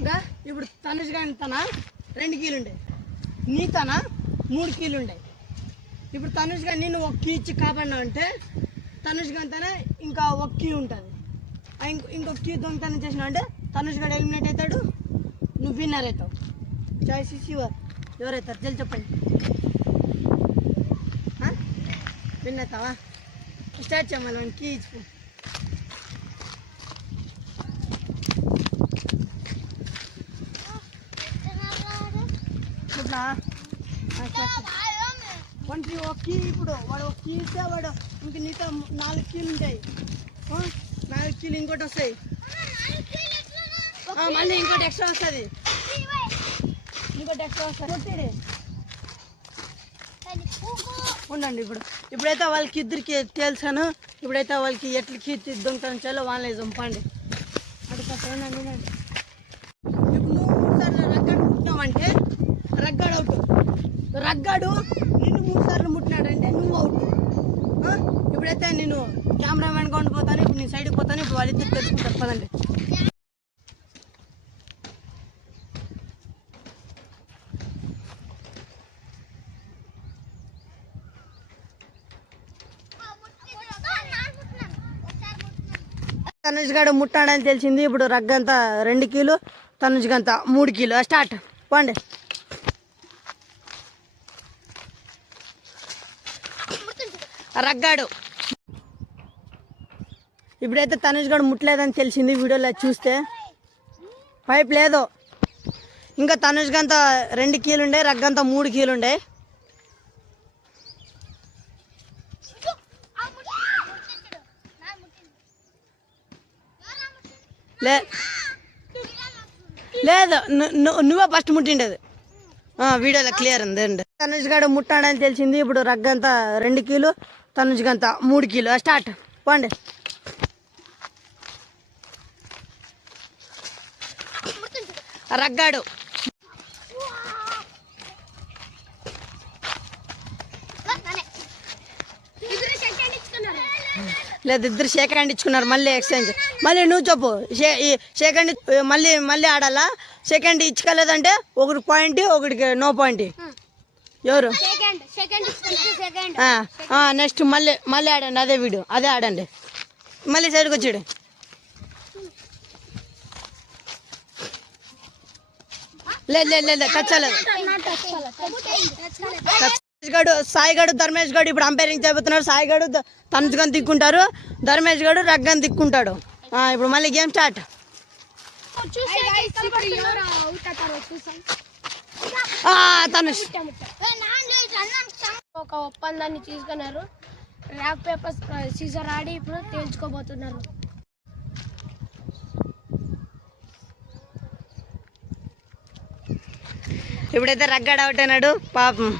ఇంకా ఇప్పుడు తనుష్ గాని తన 2 కీలు ఉండే, నీ తన 3 కీలు ఉండే. ఇప్పుడు తనుష్ గాని నేను 1 కీ ఇచ్చి కాపాడినావు అంటే తనుష్ గాని తన ఇంకా 1 కీ ఉంటుంది. ఇంకొక కీ దొంగతనం చేసినావు అంటే తనుష్ గారు ఎలిమినేట్ అవుతాడు, నువ్వు విన్నర్ అవుతావు. Choice is your. ఎవరైతారు జల్ది చెప్పండి. విన్ అవుతావా? స్టార్ట్ చేయమని వాడిని కీ ఇచ్చి. ఇట్లా వాడికి 1 కీ, ఇప్పుడు వాడు 1 కీ ఇస్తే వాడు ఇంక నీతో 4 కీలు ఉంటాయి. 4 కీలు ఇంకోటి వస్తాయి, మళ్ళీ ఇంకోటి ఎక్స్ట్రా వస్తుంది. ఉండండి. ఇప్పుడైతే వాళ్ళకి ఇద్దరికి తెలుసాను. ఇప్పుడైతే వాళ్ళకి ఎట్లకి దొంగతనం చేయాలో వాళ్ళని చంపండి. అడుగుతా ఉండండి. ఇప్పుడు నువ్వు 3 సార్లు రగ్గాడు ముట్టినావంటే రగ్గాడు అవుట్. రగ్గాడు నిన్ను 3 సార్లు ముట్టినాడంటే నువ్వు అవుట్. ఇప్పుడైతే నేను కెమెరామెన్ కొండ పోతాను, ఇప్పుడు నేను సైడ్కి పోతాను. ఇప్పుడు వాళ్ళిద్దరు తెలుసుకుంటారు, పదండి. తనుష్ గడు ముట్టాడని తెలిసింది. ఇప్పుడు రగ్గంతా 2 కీలు, తనుష్ గంతా 3 కీలు. స్టార్ట్ పోండి. రగ్గాడు ఇప్పుడైతే తనుష్ గడు ముట్టలేదని తెలిసింది వీడియోలో చూస్తే. పైప్ లేదు. ఇంకా తనుష్ గంతా 2 కీలు ఉండే, రగ్గంతా 3 కీలు ఉండే. లేదు, నువ్వే ఫస్ట్ ముట్టిండేది. వీడియోలో క్లియర్ ఉంది. తనుష్ గడు ముట్టాడని తెలిసింది. ఇప్పుడు రగ్గంతా 2 కీలు, తనుష్ గంతా 3 కీలు. స్టార్ట్ పోండి. రగ్గాడు లేదు, ఇద్దరు షేక్ హ్యాండ్ ఇచ్చుకున్నారు. మళ్ళీ ఎక్స్చేంజ్. మళ్ళీ నువ్వు చెప్పు. షేక్ హ్యాండ్ మళ్ళీ ఆడాలా? సెకండ్ ఇచ్చుకోలేదంటే ఒకటి పాయింట్, ఒకటికి నో పాయింట్. ఎవరు? నెక్స్ట్ మళ్ళీ ఆడండి. అదే వీడియో అదే ఆడండి. మళ్ళీ సైడ్కి వచ్చాడు. లేదు టచ్చాలేదు. గడు సాయి గడు, ధర్మేష్ గడు ఇప్పుడు అంపైరింగ్ చేయబోతున్నారు. సాయి గడు తనుష్ గని దిక్కుంటారు, ధర్మేష్ గడు రగ్గని దిక్కుంటాడు. ఇప్పుడు మళ్ళీ గేమ్ స్టార్ట్. తనుష్ ఒక ఒప్పందాన్ని తీసుకున్నారు. ర్యాప్ పేపర్ సీజర్ ఆడి ఇప్పుడు తేల్చుకోబోతున్నారు. ఇప్పుడైతే రగ్గాడు అవుట్ అయినాడు పాపం.